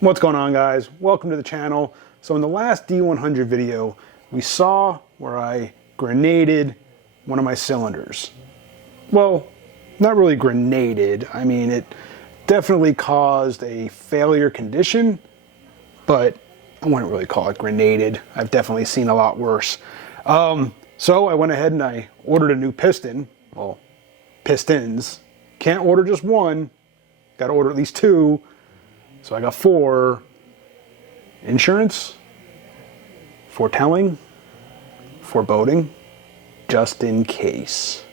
What's going on, guys? Welcome to the channel. So in the last D100 video, we saw where I grenaded one of my cylinders. Well, not really grenaded. I mean, it definitely caused a failure condition, but I wouldn't really call it grenaded. I've definitely seen a lot worse. So I went ahead and I ordered a new piston. Well, pistons. Can't order just one. Got to order at least two. So I got 4. Insurance, foretelling, foreboding, just in case.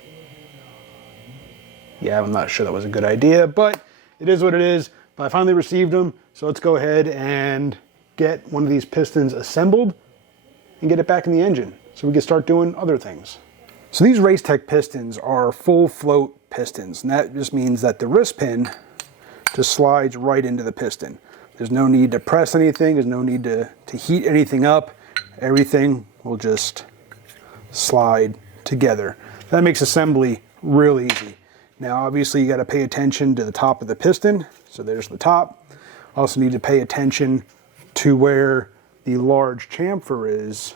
Yeah, I'm not sure that was a good idea, but it is what it is. But I finally received them, so let's go ahead and get one of these pistons assembled and get it back in the engine so we can start doing other things. So these Racetech pistons are full float pistons, and that just means that the wrist pin just slides right into the piston. There's no need to press anything. There's no need to heat anything up. Everything will just slide together. That makes assembly real easy. Now, obviously, you got to pay attention to the top of the piston. So there's the top. Also need to pay attention to where the large chamfer is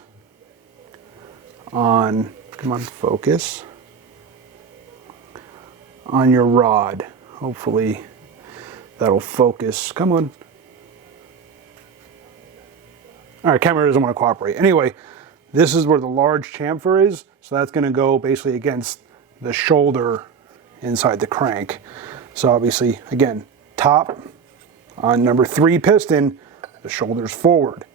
on, come on, focus, on your rod. Hopefully that'll focus. Come on. All right, camera doesn't want to cooperate. Anyway, this is where the large chamfer is. So that's going to go basically against the shoulder inside the crank. So obviously, again, top on number 3 piston, the shoulder's forward.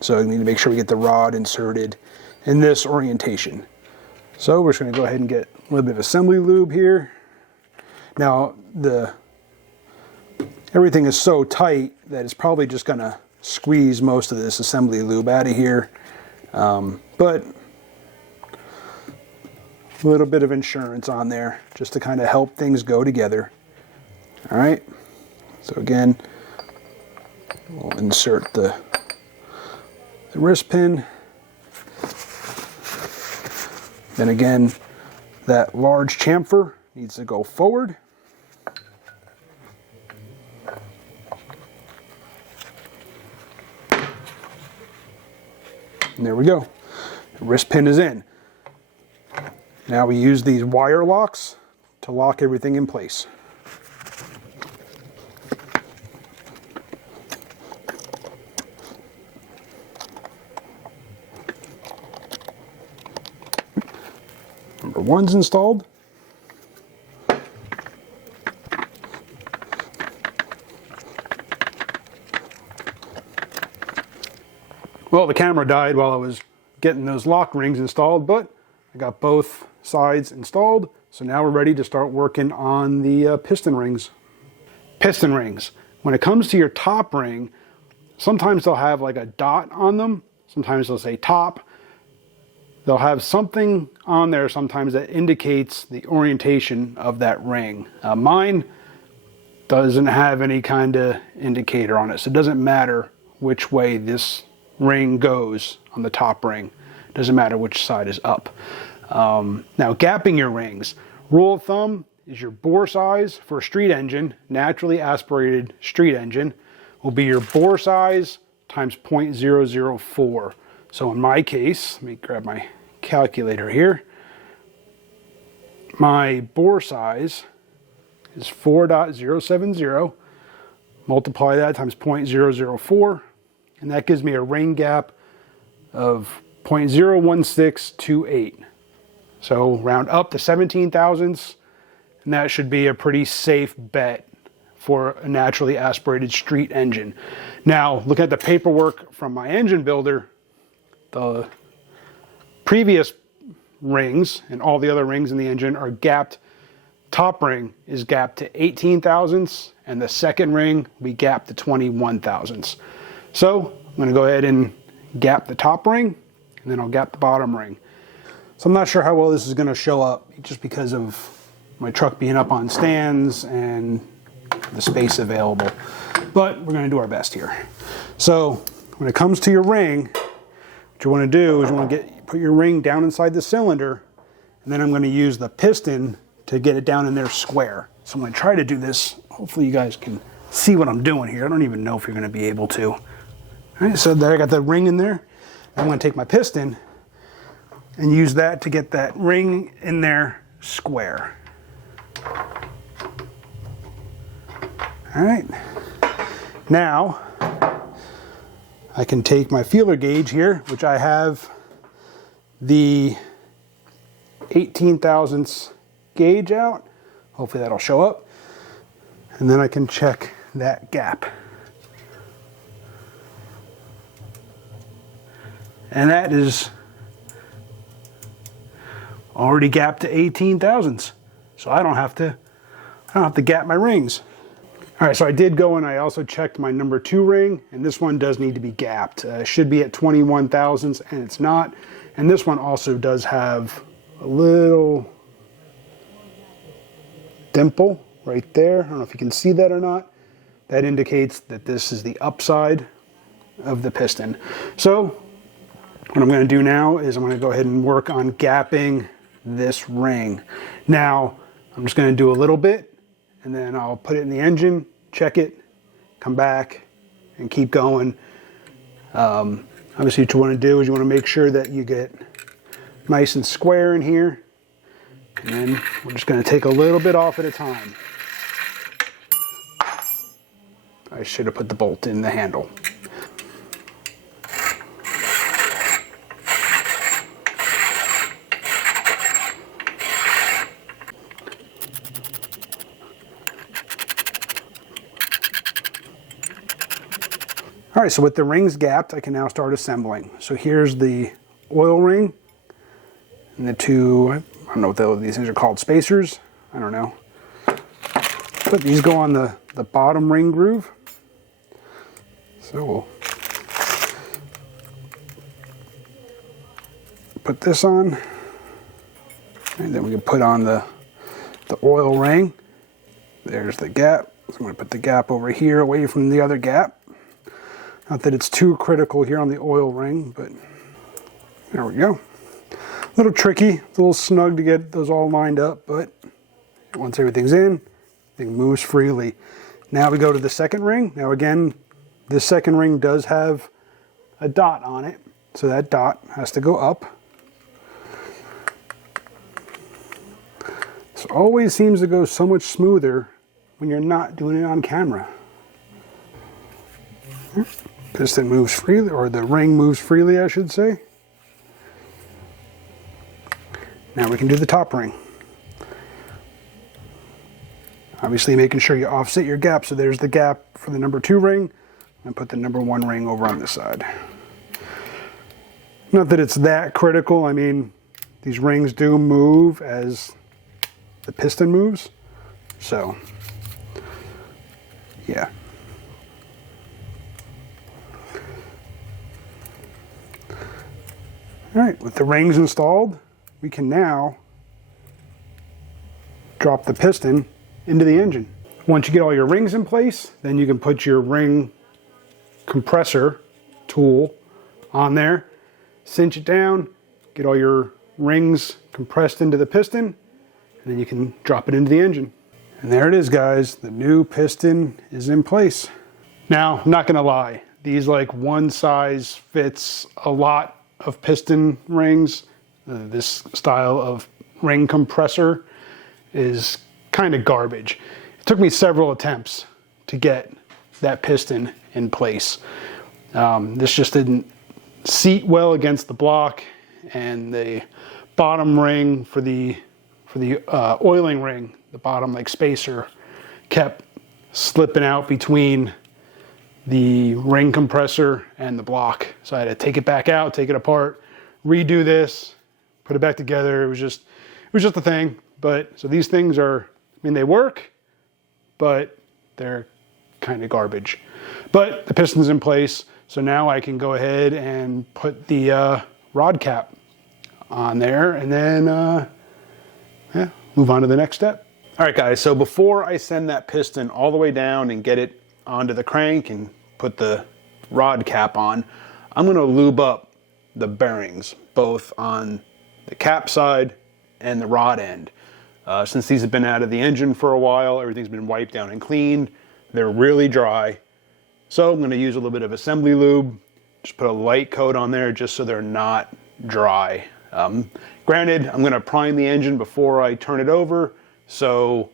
So we need to make sure we get the rod inserted in this orientation. So we're just going to go ahead and get a little bit of assembly lube here. Now, everything is so tight that it's probably just going to squeeze most of this assembly lube out of here. But a little bit of insurance on there just to kind of help things go together. All right. So again, we'll insert the wrist pin. Then again, that large chamfer needs to go forward. And there we go. The wrist pin is in. Now we use these wire locks to lock everything in place. Number 1's installed. Well, the camera died while I was getting those lock rings installed, but I got both sides installed. So now we're ready to start working on the piston rings. Piston rings. When it comes to your top ring, sometimes they'll have like a dot on them. Sometimes they'll say top. They'll have something on there sometimes that indicates the orientation of that ring. Mine doesn't have any kind of indicator on it, so it doesn't matter which way this ring goes on the top ring. Doesn't matter which side is up. Now, gapping your rings. Rule of thumb is your bore size for a street engine, naturally aspirated street engine, will be your bore size times 0.004. So in my case, let me grab my calculator here. My bore size is 4.070. Multiply that times 0.004. And that gives me a ring gap of 0.01628. So round up to 17 thousandths, and that should be a pretty safe bet for a naturally aspirated street engine. Now, look at the paperwork from my engine builder. The previous rings and all the other rings in the engine are gapped. Top ring is gapped to 18 thousandths, and the second ring we gapped to 21 thousandths. So I'm going to go ahead and gap the top ring, and then I'll gap the bottom ring. So I'm not sure how well this is going to show up just because of my truck being up on stands and the space available. But we're going to do our best here. So when it comes to your ring, what you want to do is you want to put your ring down inside the cylinder, and then I'm going to use the piston to get it down in there square. So I'm going to try to do this. Hopefully you guys can see what I'm doing here. I don't even know if you're going to be able to. All right, so there I got the ring in there. I'm going to take my piston and use that to get that ring in there square. All right, now I can take my feeler gauge here, which I have the 18 thousandths gauge out. Hopefully that'll show up. And then I can check that gap. And that is already gapped to 18 thousandths. So I don't have to gap my rings. All right, so I did go and I also checked my number 2 ring, and this one does need to be gapped. It should be at 21 thousandths, and it's not. And this one also does have a little dimple right there. I don't know if you can see that or not. That indicates that this is the upside of the piston. So what I'm going to do now is I'm going to go ahead and work on gapping this ring. Now I'm just going to do a little bit, and then I'll put it in the engine, check it, come back, and keep going. Obviously what you want to do is you want to make sure that you get nice and square in here. And then we're just going to take a little bit off at a time. I should have put the bolt in the handle. All right, so with the rings gapped, I can now start assembling. So here's the oil ring and the two, I don't know what these things are called, spacers, I don't know. But these go on the bottom ring groove. So we'll put this on, and then we can put on the oil ring. There's the gap. So I'm going to put the gap over here away from the other gap. Not that it's too critical here on the oil ring, but there we go. A little tricky, a little snug to get those all lined up, but once everything's in, everything moves freely. Now we go to the second ring. Now again, this second ring does have a dot on it, so that dot has to go up. This always seems to go so much smoother when you're not doing it on camera. Piston moves freely, or the ring moves freely, I should say. Now we can do the top ring. Obviously making sure you offset your gap, so there's the gap for the number 2 ring, and put the number 1 ring over on this side. Not that it's that critical. I mean, these rings do move as the piston moves, so yeah. All right, with the rings installed, we can now drop the piston into the engine. Once you get all your rings in place, then you can put your ring compressor tool on there, cinch it down, get all your rings compressed into the piston, and then you can drop it into the engine. And there it is, guys. The new piston is in place. Now, I'm not gonna lie, these like one size fits a lot of piston rings. This style of ring compressor is kind of garbage. It took me several attempts to get that piston in place. This just didn't seat well against the block, and the bottom ring for the oiling ring, the bottom like spacer, kept slipping out between the ring compressor and the block. So I had to take it back out, take it apart, redo this, put it back together. It was just a thing. But so these things are, I mean, they work, but they're kind of garbage. But the piston's in place, so now I can go ahead and put the rod cap on there, and then yeah, move on to the next step. All right, guys, so before I send that piston all the way down and get it onto the crank and put the rod cap on, I'm gonna lube up the bearings, both on the cap side and the rod end. Since these have been out of the engine for a while, everything's been wiped down and cleaned. they're really dry. So I'm going to use a little bit of assembly lube, just put a light coat on there just so they're not dry. Granted, I'm going to prime the engine before I turn it over, so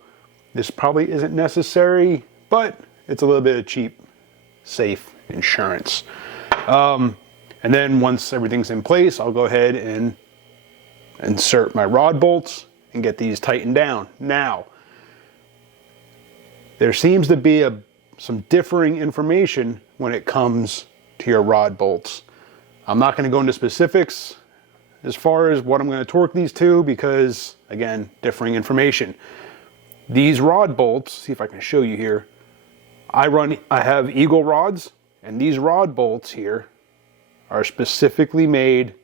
this probably isn't necessary, but it's a little bit of cheap, safe insurance. And then once everything's in place, I'll go ahead and insert my rod bolts and get these tightened down. Now, there seems to be some differing information when it comes to your rod bolts. I'm not going to go into specifics as far as what I'm going to torque these to because, again, differing information. These rod bolts, see if I can show you here, I have Eagle rods, and these rod bolts here are specifically made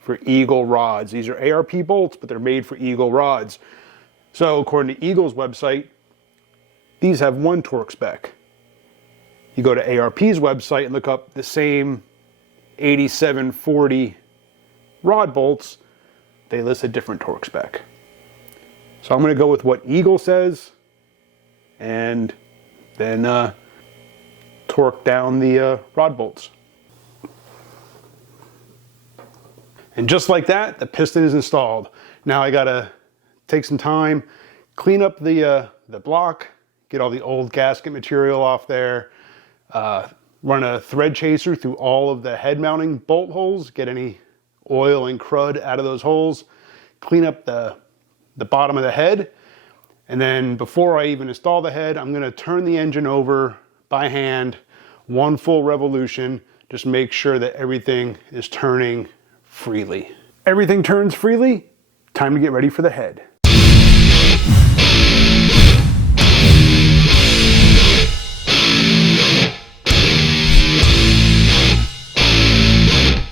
for Eagle rods. These are ARP bolts, but they're made for Eagle rods. So according to Eagle's website, these have one torque spec. You go to ARP's website and look up the same 8740 rod bolts, they list a different torque spec. So I'm going to go with what Eagle says and then torque down the rod bolts. And just like that, the piston is installed. Now I gotta take some time, clean up the block, get all the old gasket material off there, run a thread chaser through all of the head mounting bolt holes, get any oil and crud out of those holes, clean up the bottom of the head, and then before I even install the head, I'm gonna turn the engine over by hand, one full revolution, just make sure that everything is turning freely. Everything turns freely, time to get ready for the head.